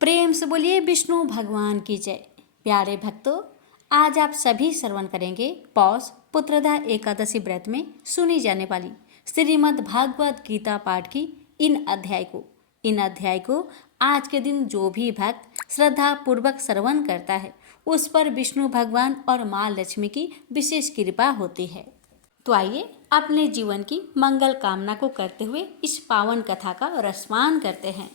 प्रेम से बोलिए विष्णु भगवान की जय। प्यारे भक्तों, आज आप सभी श्रवण करेंगे पौष पुत्रदा एकादशी व्रत में सुनी जाने वाली श्रीमद् भागवत गीता पाठ की इन अध्याय को आज के दिन जो भी भक्त श्रद्धा पूर्वक श्रवण करता है उस पर विष्णु भगवान और माँ लक्ष्मी की विशेष कृपा होती है। तो आइए अपने जीवन की मंगल कामना को करते हुए इस पावन कथा का रसपान करते हैं।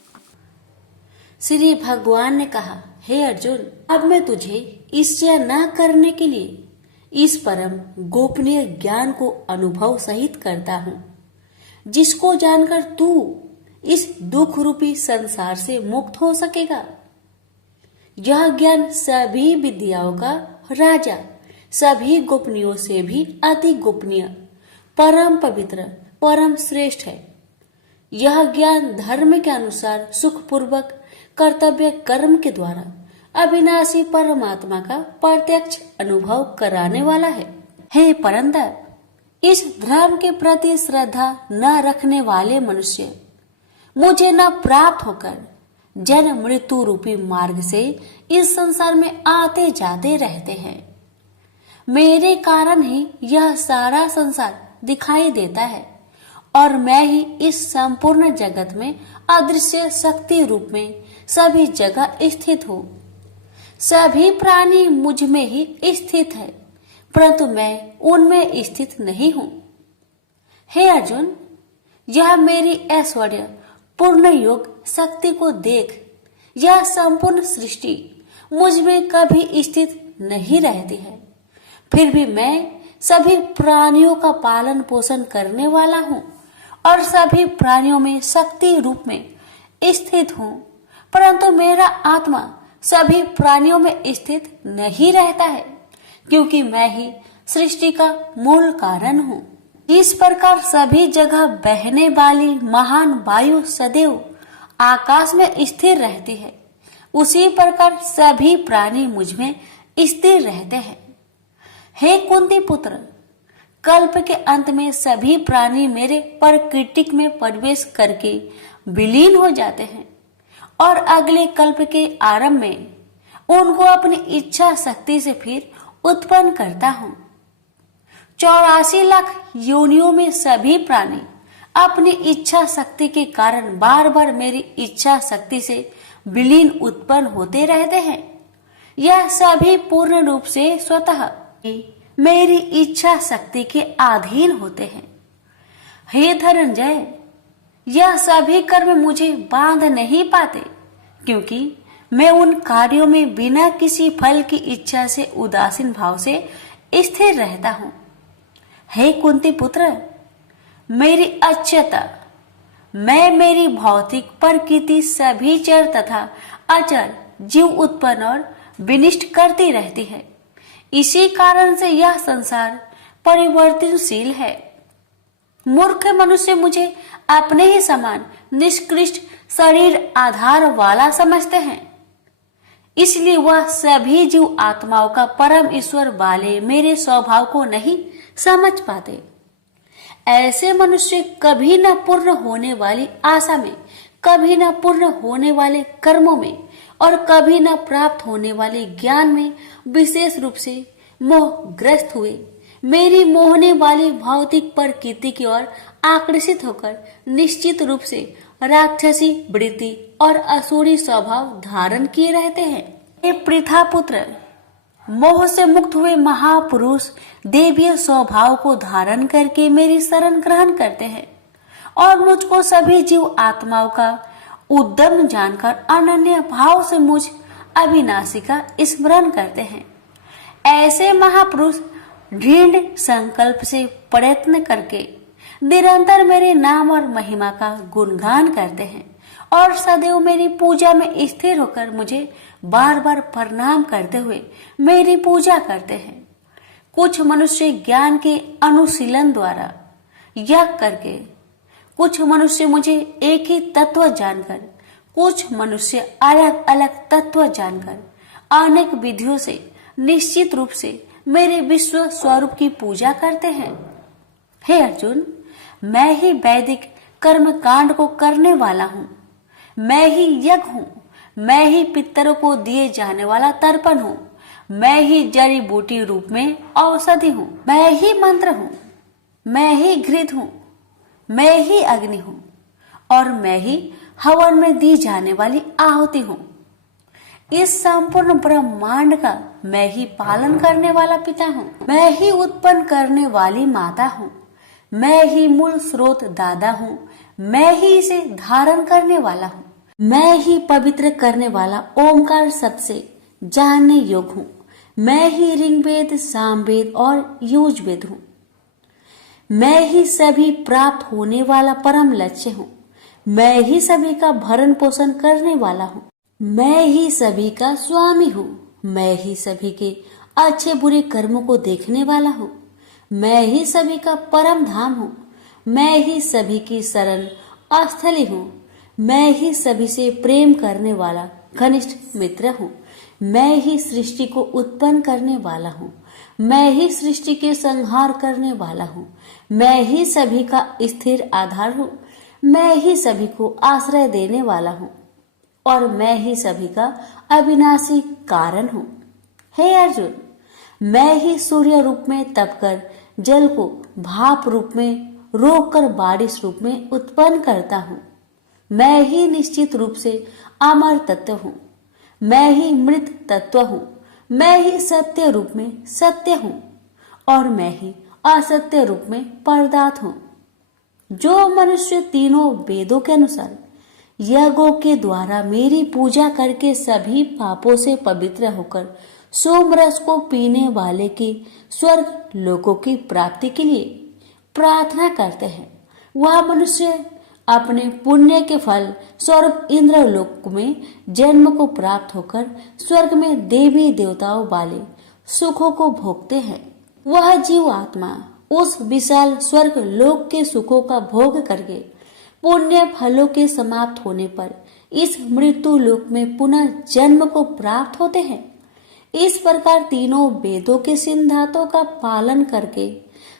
श्री भगवान ने कहा, हे अर्जुन, अब मैं तुझे ईर्ष्या न करने के लिए इस परम गोपनीय ज्ञान को अनुभव सहित करता हूँ, जिसको जानकर तू इस दुख रूपी संसार से मुक्त हो सकेगा। यह ज्ञान सभी विद्याओं का राजा, सभी गोपनीयों से भी अति गोपनीय, परम पवित्र, परम श्रेष्ठ है। यह ज्ञान धर्म के अनुसार सुखपूर्वक कर्तव्य कर्म के द्वारा अविनाशी परमात्मा का प्रत्यक्ष अनुभव कराने वाला है। हे परंतप, इस धर्म के प्रति श्रद्धा न रखने वाले मनुष्य मुझे न प्राप्त होकर जन्म मृत्यु रूपी मार्ग से इस संसार में आते जाते रहते हैं। मेरे कारण ही यह सारा संसार दिखाई देता है और मैं ही इस संपूर्ण जगत में अदृश्य शक्ति रूप में सभी जगह स्थित हूँ। सभी प्राणी मुझ में ही स्थित है, परंतु मैं उनमें स्थित नहीं हूँ। हे अर्जुन, यह मेरी ऐश्वर्य पूर्ण योग शक्ति को देख। यह संपूर्ण सृष्टि मुझ में कभी स्थित नहीं रहती है, फिर भी मैं सभी प्राणियों का पालन पोषण करने वाला हूँ और सभी प्राणियों में शक्ति रूप में स्थित हूँ, परंतु मेरा आत्मा सभी प्राणियों में स्थित नहीं रहता है, क्योंकि मैं ही सृष्टि का मूल कारण हूँ। इस प्रकार सभी जगह बहने वाली महान वायु सदैव आकाश में स्थिर रहती है, उसी प्रकार सभी प्राणी मुझ में स्थिर रहते हैं। हे कुंती पुत्र, कल्प के अंत में सभी प्राणी मेरे प्रकृति में प्रवेश करके विलीन हो जाते हैं और अगले कल्प के आरंभ में उनको अपनी इच्छा शक्ति से फिर उत्पन्न करता हूँ। 84 लाख योनियों में सभी प्राणी अपनी इच्छा शक्ति के कारण बार बार मेरी इच्छा शक्ति से विलीन उत्पन्न होते रहते हैं। यह सभी पूर्ण रूप से स्वतः मेरी इच्छा शक्ति के अधीन होते हैं। हे धनंजय, यह सभी कर्म मुझे बांध नहीं पाते, क्योंकि मैं उन कार्यों में बिना किसी फल की इच्छा से उदासीन भाव से स्थिर रहता हूँ। हे कुंती पुत्र, मेरी अक्षता, मैं मेरी भौतिक प्रकृति सभी चर तथा अचर जीव उत्पन्न और विनिष्ट करती रहती है। इसी कारण से यह संसार परिवर्तनशील है। मूर्ख मनुष्य मुझे अपने ही समान निष्कृष्ट शरीर आधार वाला समझते हैं, इसलिए वह सभी जीव आत्माओं का परम ईश्वर वाले मेरे स्वभाव को नहीं समझ पाते। ऐसे मनुष्य कभी न पूर्ण होने वाली आशा में, कभी न पूर्ण होने वाले कर्मों में और कभी न प्राप्त होने वाले ज्ञान में विशेष रूप से मोहग्रस्त हुए मेरी मोहने वाली भौतिक प्रकृति की ओर आकर्षित होकर निश्चित रूप से राक्षसी वृत्ति और असुरी स्वभाव धारण किए रहते हैं। हे पृथा पुत्र, मोह से मुक्त हुए महापुरुष देवीय स्वभाव को धारण करके मेरी शरण ग्रहण करते हैं और मुझको सभी जीव आत्माओं का उद्यम जानकर अनन्य भाव से मुझ अविनाशी का स्मरण करते हैं। ऐसे महापुरुष दृढ़ संकल्प से प्रयत्न करके निरंतर मेरे नाम और महिमा का गुणगान करते हैं और सदैव मेरी पूजा में स्थिर होकर मुझे बार बार प्रणाम करते हुए मेरी पूजा करते हैं। कुछ मनुष्य ज्ञान के अनुशीलन द्वारा यज्ञ करके, कुछ मनुष्य मुझे एक ही तत्व जानकर, कुछ मनुष्य अलग अलग तत्व जानकर अनेक विधियों से निश्चित रूप से मेरे विश्व स्वरूप की पूजा करते हैं। हे अर्जुन, मैं ही वैदिक कर्म कांड को करने वाला हूँ, मैं ही यज्ञ हूँ, मैं ही पितरों को दिए जाने वाला तर्पण हूँ। मैं ही जड़ी बूटी रूप में औषधि हूँ। मैं ही मंत्र हूँ। मैं ही घृत हूँ। मैं ही अग्नि हूँ और मैं ही हवन में दी जाने वाली आहुति हूँ। इस संपूर्ण ब्रह्मांड का मैं ही पालन करने वाला पिता हूँ। मैं ही उत्पन्न करने वाली माता हूँ। मैं ही मूल स्रोत दादा हूँ। मैं ही इसे धारण करने वाला हूँ। मैं ही पवित्र करने वाला ओमकार सबसे जानने योग्य हूँ। मैं ही ऋग्वेद, सामवेद और यजुर्वेद हूँ। मैं ही सभी प्राप्त होने वाला परम लक्ष्य हूँ। मैं ही सभी का भरण पोषण करने वाला हूँ। मैं ही सभी का स्वामी हूँ। मैं ही सभी के अच्छे बुरे कर्मों को देखने वाला हूँ। मैं ही सभी का परम धाम हूँ। मैं ही सभी की शरण स्थली हूँ। मैं ही सभी से प्रेम करने वाला घनिष्ठ मित्र हूँ। मैं ही सृष्टि को उत्पन्न करने वाला हूँ। मैं ही सृष्टि के संहार करने वाला हूँ। मैं ही सभी का स्थिर आधार हूँ। मैं ही सभी को आश्रय देने वाला हूँ और मैं ही सभी का अविनाशी कारण हूँ। हे अर्जुन, मैं ही सूर्य रूप में तपकर जल को भाप रूप में रोककर बारिश रूप में उत्पन्न करता हूँ। मैं ही निश्चित रूप से अमर तत्व हूँ। मैं ही मृत तत्व हूँ। मैं ही सत्य रूप में सत्य हूँ और मैं ही असत्य रूप में पदार्थ हूँ। जो मनुष्य तीनों वेदों के अनुसार यज्ञों के द्वारा मेरी पूजा करके सभी पापों से पवित्र होकर सोमरस को पीने वाले के स्वर्ग लोकों की प्राप्ति के लिए प्रार्थना करते हैं, वह मनुष्य अपने पुण्य के फल स्वर्ग इंद्रलोक में जन्म को प्राप्त होकर स्वर्ग में देवी देवताओं वाले सुखों को भोगते हैं। वह जीव आत्मा उस विशाल स्वर्ग लोक के सुखों का भोग करके पुण्य फलों के समाप्त होने पर इस मृत्यु लोक में पुनः जन्म को प्राप्त होते हैं। इस प्रकार तीनों वेदों के सिद्धांतों का पालन करके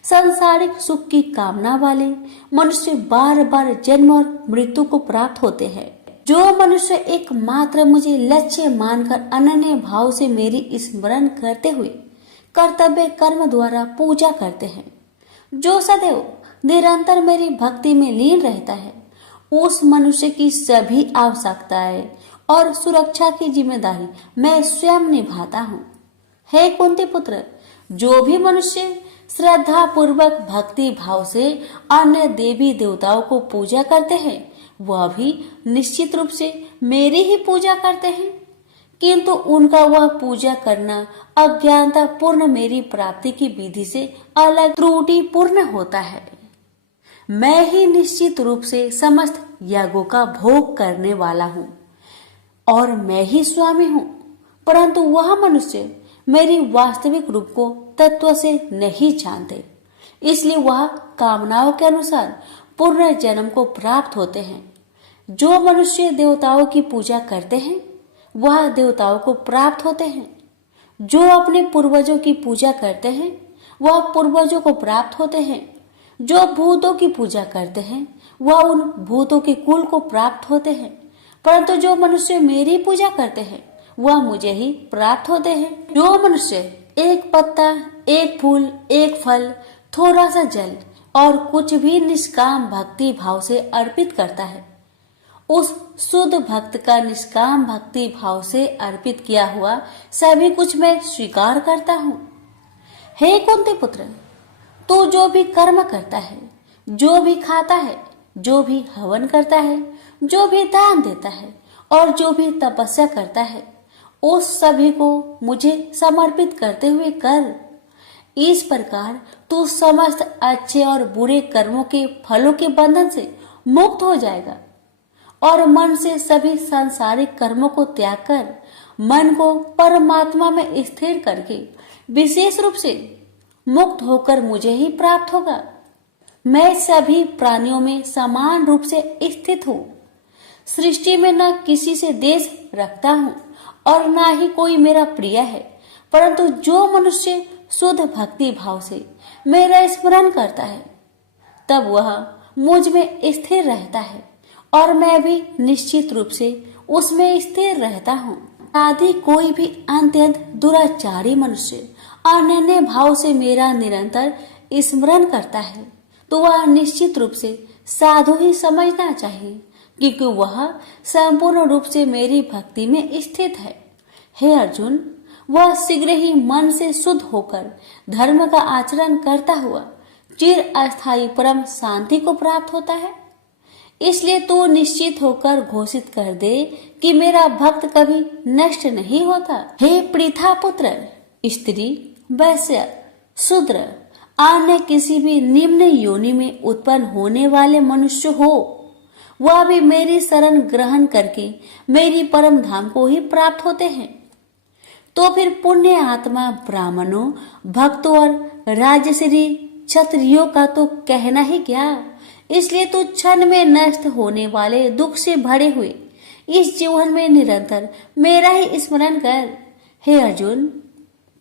सांसारिक सुख की कामना वाले मनुष्य बार बार जन्म और मृत्यु को प्राप्त होते हैं। जो मनुष्य एकमात्र मुझे लक्ष्य मानकर अनन्य भाव से मेरी स्मरण करते हुए कर्तव्य कर्म द्वारा पूजा करते हैं, जो सदैव निरंतर मेरी भक्ति में लीन रहता है, उस मनुष्य की सभी आवश्यकताएं और सुरक्षा की जिम्मेदारी मैं स्वयं निभाता हूँ। हे कुंती पुत्र, जो भी मनुष्य श्रद्धा पूर्वक भक्ति भाव से अन्य देवी देवताओं को पूजा करते हैं, वह भी निश्चित रूप से मेरी ही पूजा करते हैं, किंतु उनका वह पूजा करना अज्ञानता पूर्ण मेरी प्राप्ति की विधि से अलग त्रुटि पूर्ण होता है। मैं ही निश्चित रूप से समस्त यागों का भोग करने वाला हूँ और मैं ही स्वामी हूँ, परंतु वह मनुष्य मेरी वास्तविक रूप को तत्व से नहीं जानते, इसलिए वह कामनाओं के अनुसार पूर्ण जन्म को प्राप्त होते हैं। जो मनुष्य देवताओं की पूजा करते हैं, वह देवताओं को प्राप्त होते हैं। जो अपने पूर्वजों की पूजा करते हैं, वह पूर्वजों को प्राप्त होते हैं। जो भूतों की पूजा करते हैं, वह उन भूतों के कुल को प्राप्त होते हैं। परंतु जो मनुष्य मेरी पूजा करते हैं, वह मुझे ही प्राप्त होते हैं। जो मनुष्य एक पत्ता, एक फूल, एक फल, थोड़ा सा जल और कुछ भी निष्काम भक्ति भाव से अर्पित करता है, उस शुद्ध भक्त का निष्काम भक्ति भाव से अर्पित किया हुआ सभी कुछ मैं स्वीकार करता हूँ। हे कुंती पुत्र, तू जो भी कर्म करता है, जो भी खाता है, जो भी हवन करता है, जो भी दान देता है और जो भी तपस्या करता है, उस सभी को मुझे समर्पित करते हुए कर। इस प्रकार तू समस्त अच्छे और बुरे कर्मों के फलों के बंधन से मुक्त हो जाएगा और मन से सभी सांसारिक कर्मों को त्याग कर मन को परमात्मा में स्थिर करके विशेष रूप से मुक्त होकर मुझे ही प्राप्त होगा। मैं सभी प्राणियों में समान रूप से स्थित हूँ। सृष्टि में न किसी से देश रखता हूँ और न ही कोई मेरा प्रिय है, परंतु जो मनुष्य शुद्ध भक्ति भाव से मेरा स्मरण करता है, तब वह मुझ में स्थिर रहता है और मैं भी निश्चित रूप से उसमें स्थिर रहता हूँ। आदि कोई भी अत्यंत दुराचारी मनुष्य अनन्य भाव से मेरा निरंतर स्मरण करता है तो वह निश्चित रूप से साधु ही समझना चाहिए, क्योंकि वह संपूर्ण रूप से मेरी भक्ति में स्थित है। हे अर्जुन, वह शीघ्र ही मन से शुद्ध होकर धर्म का आचरण करता हुआ चिर अस्थायी परम शांति को प्राप्त होता है। इसलिए तू निश्चित होकर घोषित कर दे कि मेरा भक्त कभी नष्ट नहीं होता। हे पृथा पुत्र, स्त्री, वैश्य, शूद्र, अन्य किसी भी निम्न योनि में उत्पन्न होने वाले मनुष्य हो, वह भी मेरी शरण ग्रहण करके मेरी परम धाम को ही प्राप्त होते हैं। तो फिर पुण्य आत्मा ब्राह्मणों, भक्तों और राजश्री क्षत्रियों का तो कहना ही क्या। इसलिए तू क्षण में नष्ट होने वाले दुख से भरे हुए इस जीवन में निरंतर मेरा ही स्मरण कर। हे अर्जुन,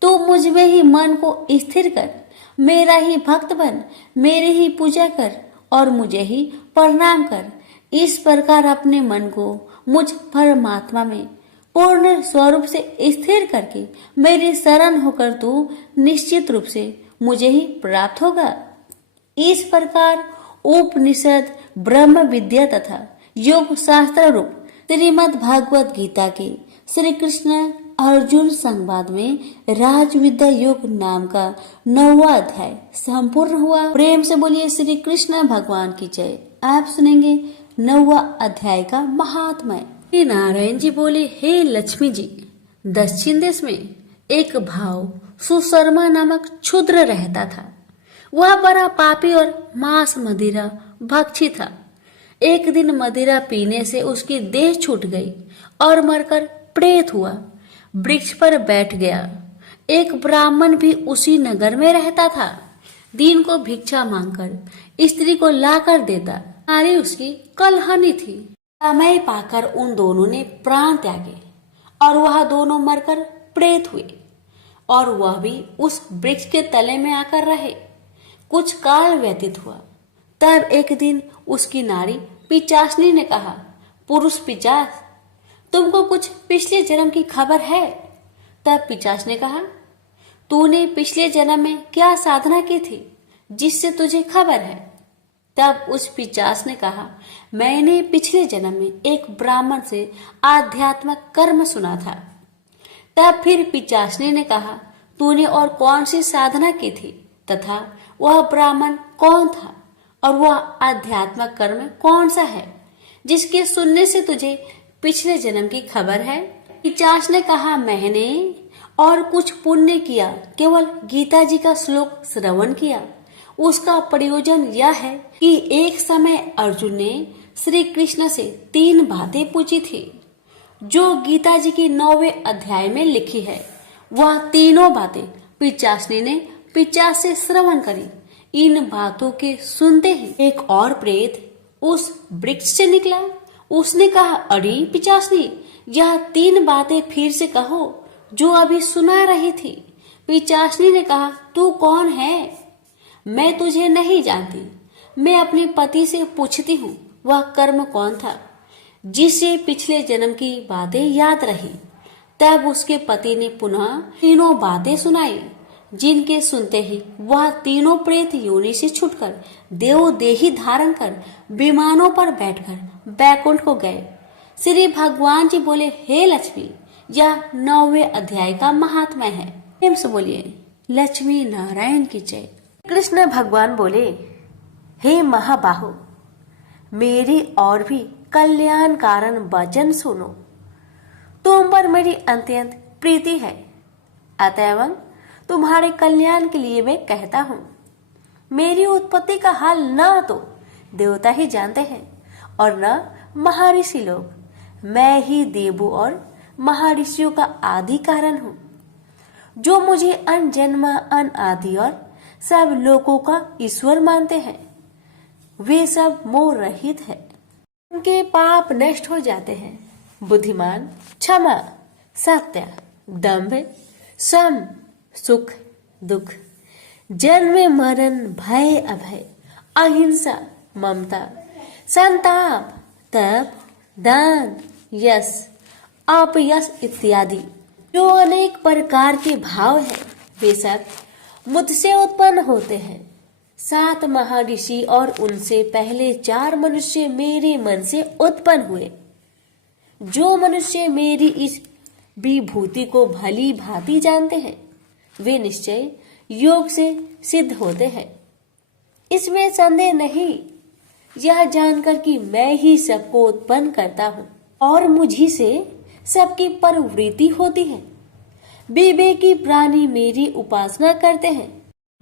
तू मुझ में ही मन को स्थिर कर, मेरा ही भक्त बन, मेरी ही पूजा कर और मुझे ही प्रणाम कर। इस प्रकार अपने मन को मुझ परमात्मा में पूर्ण स्वरूप से स्थिर करके मेरी शरण होकर तू निश्चित रूप से मुझे ही प्राप्त होगा। इस प्रकार उपनिषद, ब्रह्म विद्या तथा योग शास्त्र रूप श्रीमद् भागवत गीता के श्री कृष्ण अर्जुन संवाद में राजविद्या योग नाम का 9वां अध्याय संपूर्ण हुआ। प्रेम से बोलिए श्री कृष्ण भगवान की जय। आप सुनेंगे 9वां अध्याय का महात्म्य। श्री नारायण जी बोले, हे लक्ष्मी जी, दक्षिण देश में एक भाव सुशर्मा नामक क्षुद्र रहता था। वह बड़ा पापी और मांस मदिरा भक्षी था। एक दिन मदिरा पीने से उसकी देह छूट गई और मरकर प्रेत हुआ। वृक्ष पर बैठ गया। एक ब्राह्मण भी उसी नगर में रहता था। दिन को भिक्षा मांगकर स्त्री को लाकर देता। नारी उसकी कलहानी थी। समय पाकर उन दोनों ने प्राण त्यागे और वह दोनों मरकर प्रेत हुए और वह भी उस वृक्ष के तले में आकर रहे। कुछ काल व्यतीत हुआ। तब एक दिन उसकी नारी पिचासनी ने कहा, पुरुष पिचास, तुमको कुछ पिछले जन्म की खबर है? तब पिचास ने कहा, तूने पिछले जन्म में क्या साधना की थी जिससे तुझे खबर है? तब उस पिचास ने कहा, मैंने पिछले जन्म में एक ब्राह्मण से आध्यात्मिक कर्म सुना था। तब फिर पिचासनी ने कहा, तूने और कौन सी साधना की थी तथा वह ब्राह्मण कौन था और वह आध्यात्मिक कर्म कौन सा है जिसके सुनने से तुझे पिछले जन्म की खबर है? पिचास ने कहा, मैंने और कुछ पुण्य किया, केवल गीता जी का श्लोक श्रवण किया। उसका प्रयोजन यह है कि एक समय अर्जुन ने श्री कृष्ण से 3 बातें पूछी थी जो गीता जी की 9वें अध्याय में लिखी है। वह तीनों बातें पिचासनी ने पिचास से श्रवण करी। इन बातों के सुनते ही एक और प्रेत उस वृक्ष से निकला। उसने कहा, अरे पिचासनी, यह 3 बातें फिर से कहो जो अभी सुना रही थी। पिचासनी ने कहा, तू कौन है? मैं तुझे नहीं जानती। मैं अपने पति से पूछती हूँ वह कर्म कौन था जिससे पिछले जन्म की बातें याद रही। तब उसके पति ने पुनः तीनों बातें सुनाई जिनके सुनते ही वह तीनों प्रेत योनि से छूटकर देव देही धारण कर विमानों पर बैठकर बैकुंठ को गए। श्री भगवान जी बोले, हे लक्ष्मी, यह 9वें अध्याय का महात्म्य है। प्रेम से बोलिए लक्ष्मी नारायण की जय। कृष्ण भगवान बोले, हे महाबाहो, मेरी और भी कल्याण कारण वचन सुनो। तुम पर मेरी अत्यंत प्रीति है, अतएव तुम्हारे कल्याण के लिए मैं कहता हूँ। मेरी उत्पत्ति का हाल न तो देवता ही जानते हैं और न महर्षि लोग। मैं ही देवों और महर्षियों का आदि कारण हूँ, जो मुझे अन जन्म अन आदि और सब लोगों का ईश्वर मानते हैं। वे सब मोह रहित है, उनके पाप नष्ट हो जाते हैं। बुद्धिमान, क्षमा, सत्य, दंभ, सम, सुख, दुख, जन्म मरण, भय अभय, अहिंसा, ममता, संताप, तप, दान, यश, अपयश इत्यादि जो अनेक प्रकार के भाव हैं, वे सब मुझसे उत्पन्न होते हैं। 7 महर्षि और उनसे पहले 4 मनुष्य मेरे मन से उत्पन्न हुए। जो मनुष्य मेरी इस विभूति को भली भांति जानते हैं, वे निश्चय योग से सिद्ध होते हैं। इसमें संदेह नहीं, यह जानकर कि मैं ही सबको उत्पन्न करता हूँ और मुझी से सबकी प्रवृत्ति होती है। विवेकी प्राणी मेरी उपासना करते हैं।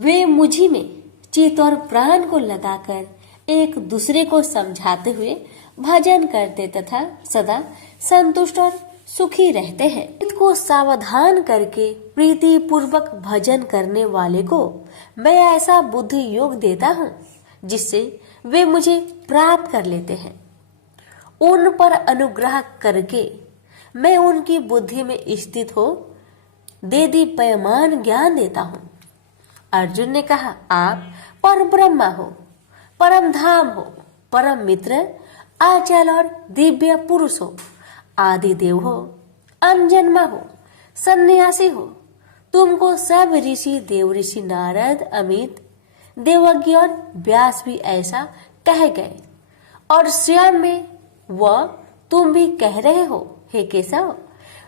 वे मुझी में चित्त और प्राण को लगाकर एक दूसरे को समझाते हुए भजन करते तथा सदा संतुष्ट और सुखी रहते हैं। चित्त को सावधान करके प्रीति पूर्वक भजन करने वाले को मैं ऐसा बुद्धि योग देता हूँ जिससे वे मुझे प्राप्त कर लेते हैं। उन पर अनुग्रह करके मैं उनकी बुद्धि में स्थित हो देदीप्यमान ज्ञान देता हूँ। अर्जुन ने कहा, आप परम ब्रह्मा हो, परम धाम हो, परम मित्र, अचल और दिव्य पुरुष हो, आदि देव हो, अनजन्मा हो, सन्यासी हो। तुमको सब ऋषि, देव ऋषि नारद, अमित, देवज्ञ और व्यास भी ऐसा कह गए और स्वयं में वह तुम भी कह रहे हो। हे केशव,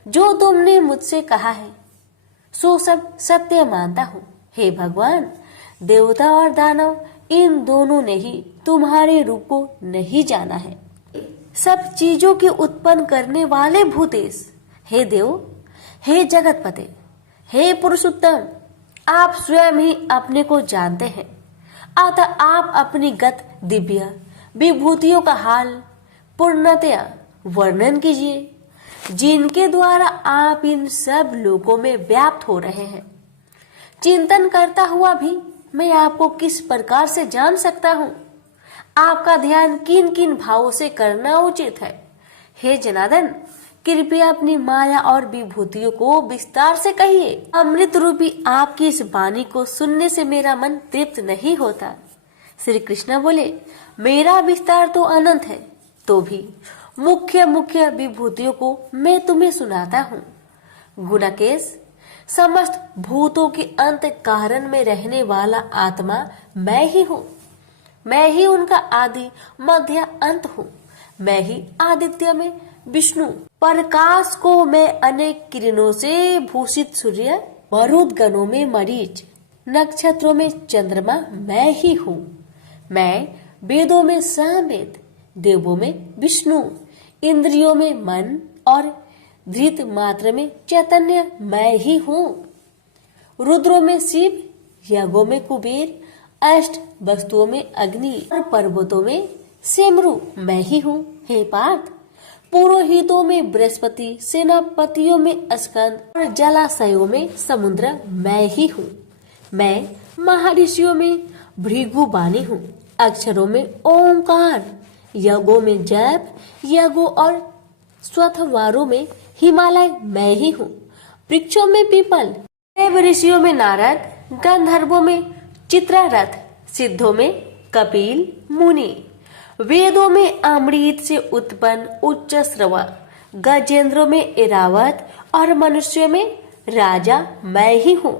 जो तुमने मुझसे कहा है सो सब सत्य मानता हूँ। हे भगवान, देवता और दानव इन दोनों ने ही तुम्हारे रूप को नहीं जाना है। सब चीजों के उत्पन्न करने वाले भूतेश, हे देव, हे जगतपते, हे पुरुषोत्तम, आप स्वयं ही अपने को जानते हैं। अतः आप अपनी गत दिव्य विभूतियों का हाल पूर्णतया वर्णन कीजिए, जिनके द्वारा आप इन सब लोकों में व्याप्त हो रहे हैं। चिंतन करता हुआ भी मैं आपको किस प्रकार से जान सकता हूँ? आपका ध्यान किन किन भावों से करना उचित है? हे जनार्दन, कृपया अपनी माया और विभूतियों को विस्तार से कहिए। अमृत रूपी आपकी इस वाणी को सुनने से मेरा मन तृप्त नहीं होता। श्री कृष्ण बोले, मेरा विस्तार तो अनंत है, तो भी मुख्य मुख्य विभूतियों को मैं तुम्हें सुनाता हूँ। गुणकेश, समस्त भूतों के अंत कारण में रहने वाला आत्मा मैं ही हूँ। मैं ही उनका आदि मध्य अंत हूँ। मैं ही आदित्य में विष्णु, प्रकाश को मैं अनेक किरणों से भूषित सूर्य, मरुद गणों में मरीच, नक्षत्रों में चंद्रमा मैं ही हूँ। मैं वेदों में सामवेद, देवों में विष्णु, इंद्रियों में मन और धृत मात्र में चैतन्य मैं ही हूँ। रुद्रों में शिव, यज्ञों में कुबेर, अष्ट वस्तुओं में अग्नि और पर्वतों में सिमरु मैं ही हूँ। हे पार्थ, पुरोहितों में बृहस्पति, सेनापतियों में स्कंद और जलाशयों में समुद्र मैं ही हूँ। मैं महर्षियों में भृगुबानी हूँ, अक्षरों में ओंकार, यज्ञों में जप, यज्ञों और स्वथवारों में हिमालय मैं ही हूँ। वृक्षों में पीपल, देव ऋषियों में नारद, गंधर्वों में चित्ररथ, सिद्धों में कपिल मुनि, वेदों में अमृत से उत्पन्न उच्च श्रवा, गजेंद्रों में ऐरावत और मनुष्यों में राजा मैं ही हूँ।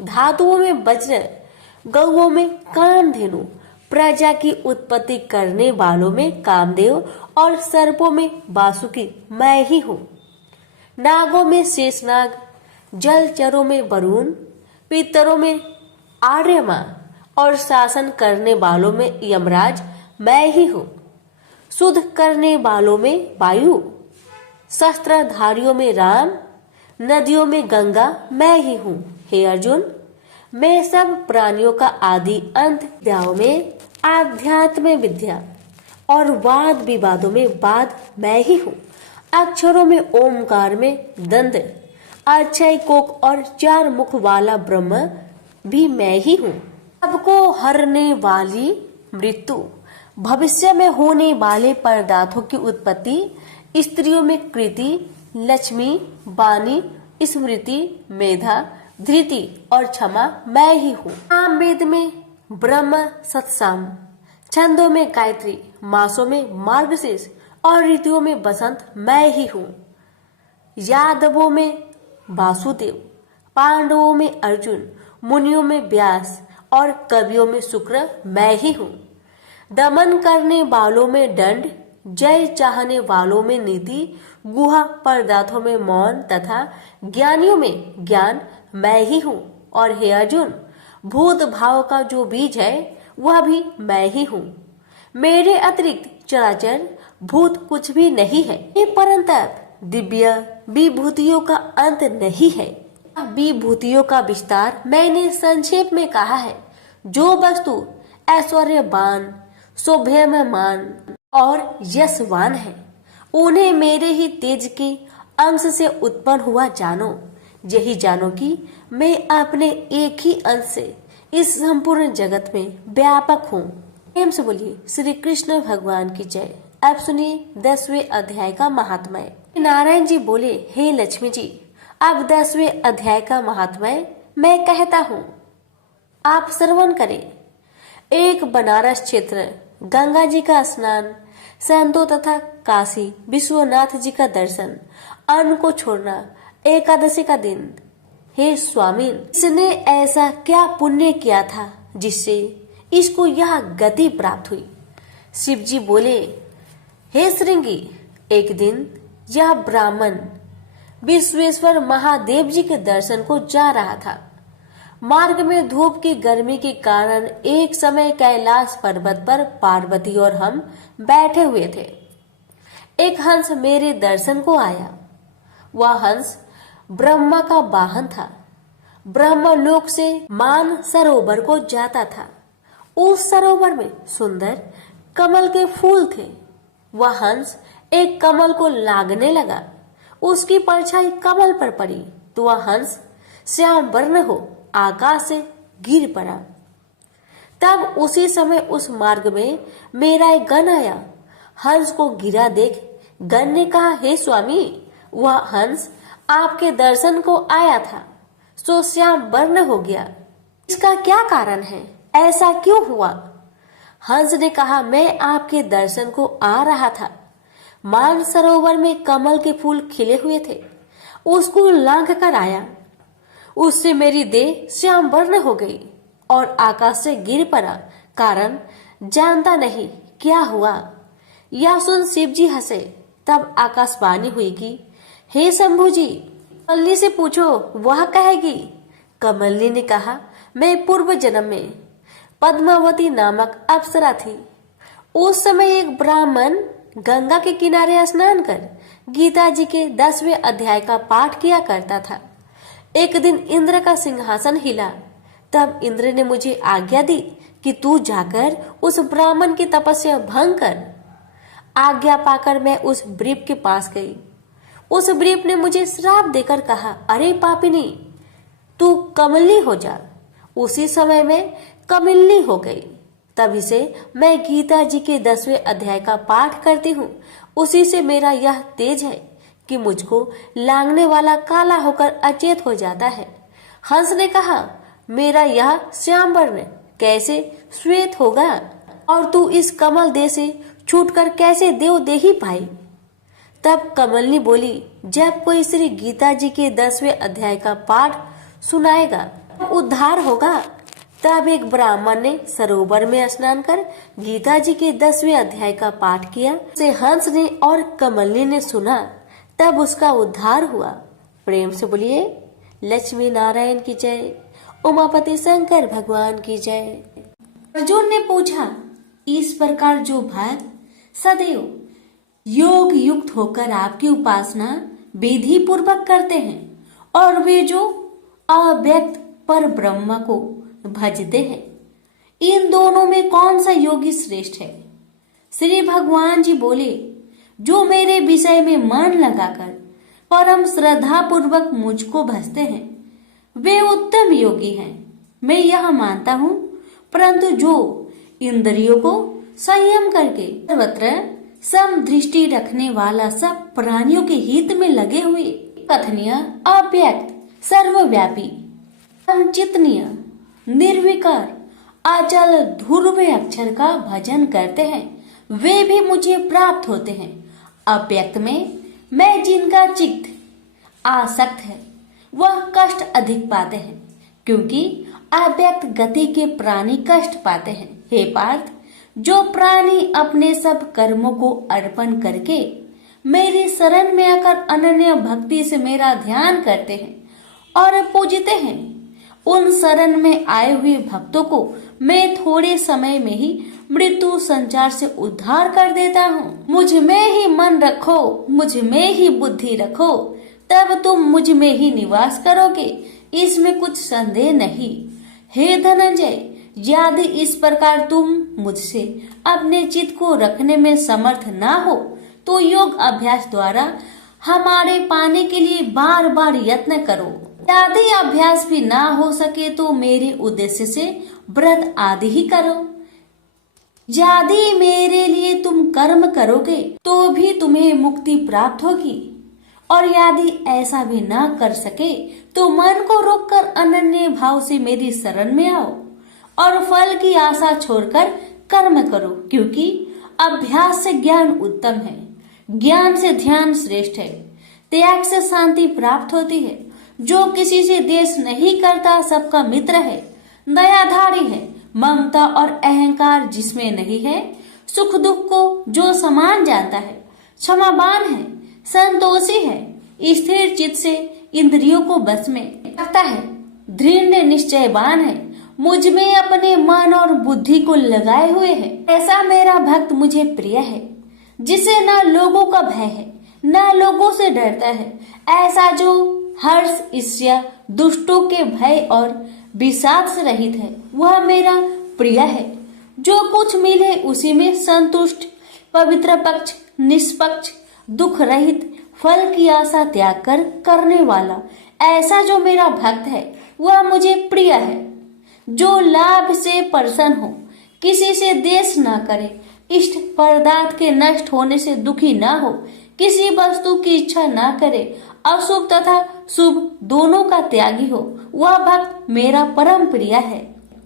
धातुओं में वज्र, गौओं में कामधेनु, प्रजा की उत्पत्ति करने वालों में कामदेव और सर्पों में वासुकी मैं ही हूँ। नागों में शेषनाग, जलचरों में वरुण, पितरों में आर्यमा और शासन करने वालों में यमराज मैं ही हूँ। शुद्ध करने वालों में वायु, शस्त्रधारियों में राम, नदियों में गंगा मैं ही हूँ। हे अर्जुन, मैं सब प्राणियों का आदि अंत विद्याओं में आध्यात्म विद्या और वाद विवादों में वाद मैं ही हूँ। अक्षरों में ओमकार में दंड, अक्षय कोक और 4 मुख वाला ब्रह्म भी मैं ही हूँ। सबको हरने वाली मृत्यु, भविष्य में होने वाले पदार्थों की उत्पत्ति, स्त्रियों में कृति, लक्ष्मी, वाणी, स्मृति, मेधा, धृति और क्षमा मैं ही हूँ। सामवेद में ब्रह्म सत्साम, छंदों में गायत्री, मासों में मार्गशीर्ष और ऋतुओं में बसंत मैं ही हूँ। यादवों में वासुदेव, पांडवों में अर्जुन, मुनियों में व्यास और कवियों में शुक्र मैं ही हूँ। दमन करने वालों में दंड, जय चाहने वालों में नीति, गुहा पदार्थों में मौन तथा ज्ञानियों में ज्ञान मैं ही हूँ। और हे अर्जुन, भूत भाव का जो बीज है वह भी मैं ही हूँ। मेरे अतिरिक्त चराचर भूत कुछ भी नहीं है। ये परंतप दिव्य विभूतियों का अंत नहीं है। विभूतियों का विस्तार मैंने संक्षेप में कहा है। जो वस्तु ऐश्वर्यवान, शोभायमान और यशवान है, उन्हें मेरे ही तेज के अंश से उत्पन्न हुआ जानो। यही जानो कि मैं अपने एक ही अंश से इस संपूर्ण जगत में व्यापक हूँ। प्रेम से बोलिए श्री कृष्ण भगवान की जय। अब सुनिए 10वें अध्याय का महात्म्य। नारायण जी बोले, हे लक्ष्मी जी, अब 10वें अध्याय का महात्म्य मैं कहता हूँ, आप श्रवण करें। एक बनारस क्षेत्र, गंगा जी का स्नान, संतों तथा काशी विश्वनाथ जी का दर्शन, अन्न को छोड़ना, एकादशी का दिन। हे स्वामी, इसने ऐसा क्या पुण्य किया था जिससे इसको यह गति प्राप्त हुई? शिव जी बोले, हे श्रृंगी, एक दिन यह ब्राह्मण विश्वेश्वर महादेव जी के दर्शन को जा रहा था। मार्ग में धूप की गर्मी के कारण एक समय कैलाश पर्वत पर पार्वती और हम बैठे हुए थे। एक हंस मेरे दर्शन को आया। वह हंस ब्रह्मा का वाहन था। ब्रह्मलोक से मान सरोवर को जाता था। उस सरोवर में सुंदर कमल के फूल थे। वह हंस एक कमल को लागने लगा। उसकी परछाई कमल पर पड़ी तो वह हंस श्याम वर्ण हो आकाश से गिर पड़ा। तब उसी समय उस मार्ग में मेरा एक गण आया। हंस को गिरा देख गण ने कहा, हे स्वामी, वह हंस आपके दर्शन को आया था, सो श्याम वर्ण हो गया। इसका क्या कारण है? ऐसा क्यों हुआ? हंस ने कहा, मैं आपके दर्शन को आ रहा था। मान सरोवर में कमल के फूल खिले हुए थे, उसको लांघ कर आया। उससे मेरी देह श्याम वर्ण हो गई और आकाश से गिर पड़ा। कारण जानता नहीं क्या हुआ। यह सुन शिव जी हंसे। तब आकाशवाणी हुई कि हे शंभु जी, कमलनी से पूछो, वह कहेगी। कमलनी ने कहा, मैं पूर्व जन्म में पद्मावती नामक अप्सरा थी। उस समय एक ब्राह्मण गंगा के किनारे स्नान कर गीता जी के 10वें अध्याय का पाठ किया करता था। एक दिन इंद्र का सिंहासन हिला। तब इंद्र ने मुझे आज्ञा दी कि तू जाकर उस ब्राह्मण की तपस्या भंग कर। आज्ञा पाकर मैं उस ब्रीप के पास गई। उस ब्रीप ने मुझे श्राप देकर कहा, अरे पापिनी, तू कमलनी हो जा। उसी समय में कमलनी हो गई। तभी से मैं गीता जी के 10वें अध्याय का पाठ करती हूँ। उसी से मेरा यह तेज है कि मुझको लांघने वाला काला होकर अचेत हो जाता है। हंस ने कहा, मेरा यह श्याम वर्ण कैसे श्वेत होगा और तू इस कमल देह से छूटकर कैसे देव देही पाई? तब कमलनी बोली, जब कोई श्री गीता जी के 10वें अध्याय का पाठ सुनाएगा उद्धार होगा। तब एक ब्राह्मण ने सरोवर में स्नान कर गीता जी के 10वें अध्याय का पाठ किया। से हंस ने और कमलनी ने सुना, तब उसका उद्धार हुआ। प्रेम से बोलिए लक्ष्मी नारायण की जय, उमापति शंकर भगवान की जय। अर्जुन ने पूछा, इस प्रकार जो भक्त सदैव योग युक्त होकर आपकी उपासना विधि पूर्वक करते हैं और वे जो अव्यक्त पर ब्रह्म को भजते हैं, इन दोनों में कौन सा योगी श्रेष्ठ है? श्री भगवान जी बोले, जो मेरे विषय में मन लगाकर परम श्रद्धा पूर्वक मुझको भजते हैं वे उत्तम योगी हैं। मैं यह मानता हूँ, परंतु जो इंद्रियों को संयम करके सर्वत्र सम दृष्टि रखने वाला सब प्राणियों के हित में लगे हुए कथनीय, अव्यक्त, सर्वव्यापी, अचिंतनीय, निर्विकार, अचल ध्रुव अक्षर का भजन करते हैं, वे भी मुझे प्राप्त होते हैं अव्यक्त में मैं जिनका चित्त आसक्त है वह कष्ट अधिक पाते हैं, क्योंकि अव्यक्त गति के प्राणी कष्ट पाते हैं। हे पार्थ, जो प्राणी अपने सब कर्मों को अर्पण करके मेरी शरण में आकर अनन्य भक्ति से मेरा ध्यान करते हैं और पूजते हैं, उन शरण में आए हुए भक्तों को मैं थोड़े समय में ही मृत्यु संचार से उद्धार कर देता हूँ। मुझ में ही मन रखो, मुझ में ही बुद्धि रखो, तब तुम मुझ में ही निवास करोगे, इसमें कुछ संदेह नहीं। हे धनंजय, यदि इस प्रकार तुम मुझसे अपने चित्त को रखने में समर्थ ना हो तो योग अभ्यास द्वारा हमारे पाने के लिए बार बार यत्न करो। यदि अभ्यास भी ना हो सके तो मेरे उद्देश्य से व्रत आदि ही करो। यदि मेरे लिए तुम कर्म करोगे तो भी तुम्हें मुक्ति प्राप्त होगी, और यदि ऐसा भी ना कर सके तो मन को रोककर अनन्य भाव से मेरी शरण में आओ और फल की आशा छोड़कर कर्म करो, क्योंकि अभ्यास से ज्ञान उत्तम है, ज्ञान से ध्यान श्रेष्ठ है, त्याग से शांति प्राप्त होती है। जो किसी से द्वेष नहीं करता सबका मित्र है, दयाधारी है, ममता और अहंकार जिसमें नहीं है, सुख दुख को जो समान जानता है, क्षमावान है, संतोषी है, स्थिर चित्त से इंद्रियों को बस में रखता है, दृढ़ निश्चयवान है, मुझ में अपने मन और बुद्धि को लगाए हुए है, ऐसा मेरा भक्त मुझे प्रिय है, जिसे न लोगों का भय है न लोगों से डरता है। ऐसा जो हर्ष ईर्ष्या दुष्टों के भय और विषाद से रहित है वह मेरा प्रिय है। जो कुछ मिले उसी में संतुष्ट, पवित्र पक्ष, निष्पक्ष, दुख रहित, फल की आशा त्याग कर करने वाला, ऐसा जो मेरा भक्त है वह मुझे प्रिय है। जो लाभ से प्रसन्न हो, किसी से द्वेष न करे, इष्ट पदार्थ के नष्ट होने से दुखी न हो, किसी वस्तु की इच्छा न करे, अशुभ तथा शुभ दोनों का त्यागी हो, वह भक्त मेरा परम प्रिय है।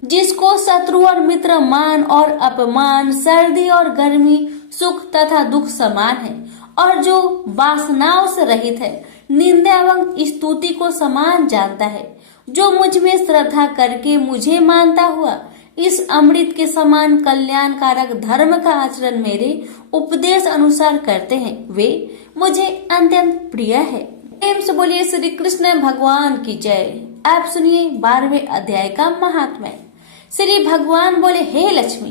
जिसको शत्रु और मित्र मान और अपमान, सर्दी और गर्मी, सुख तथा दुख समान है, और जो वासनाओं से रहित है, निंदा एवं स्तुति को समान जानता है, जो मुझ में श्रद्धा करके मुझे मानता हुआ इस अमृत के समान कल्याणकारक धर्म का आचरण मेरे उपदेश अनुसार करते हैं, वे मुझे अत्यंत प्रिय है। प्रेम से बोलिए श्री कृष्ण भगवान की जय। आप सुनिए 12वें अध्याय का महात्म्य। श्री भगवान बोले, हे लक्ष्मी,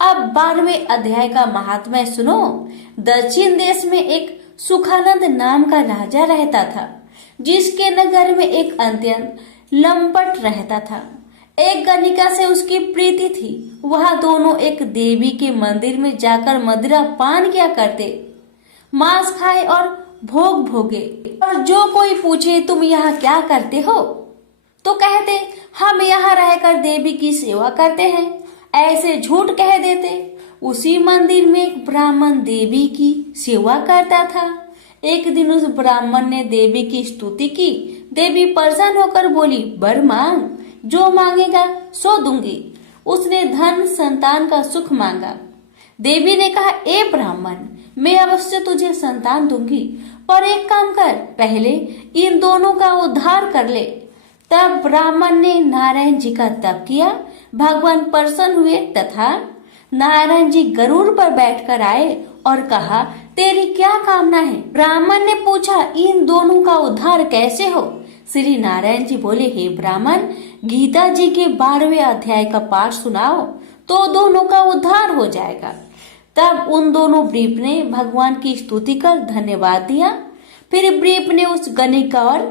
अब 12वें अध्याय का महात्म्य सुनो। दक्षिण देश में एक सुखानंद नाम का राजा रहता था, जिसके नगर में एक अत्यंत लंपट रहता था। एक गणिका से उसकी प्रीति थी। वह दोनों एक देवी के मंदिर में जाकर मदिरा पान किया करते, मांस खाए और भोग भोगे। और जो कोई पूछे तुम यहाँ क्या करते हो, तो कहते हम यहाँ रहकर देवी की सेवा करते हैं, ऐसे झूठ कह देते। उसी मंदिर में एक ब्राह्मण देवी की सेवा करता था। एक दिन उस ब्राह्मण ने देवी की स्तुति की। देवी प्रसन्न होकर बोली, वर मांग, जो मांगेगा सो दूंगी। उसने धन संतान का सुख मांगा। देवी ने कहा, ए ब्राह्मण, मैं अवश्य तुझे संतान दूंगी, पर एक काम कर, पहले इन दोनों का उद्धार कर ले। तब ब्राह्मण ने नारायण जी का तप किया। भगवान प्रसन्न हुए तथा नारायण जी गरुड़ पर बैठकर आए और कहा, तेरी क्या कामना है? ब्राह्मण ने पूछा, इन दोनों का उद्धार कैसे हो? श्री नारायण जी बोले, हे ब्राह्मण, गीता जी के 12वें अध्याय का पाठ सुनाओ तो दोनों का उद्धार हो जाएगा। तब उन दोनों ब्रीप ने भगवान की स्तुति कर धन्यवाद दिया। फिर ब्रीप ने उस गणिका और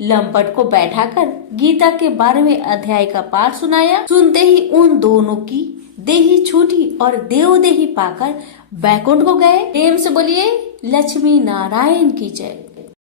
लंपट को बैठाकर गीता के 12वें अध्याय का पाठ सुनाया। सुनते ही उन दोनों की देही छूटी और देव देही पाकर बैकुंठ को गए। प्रेम से बोलिए लक्ष्मी नारायण की जय।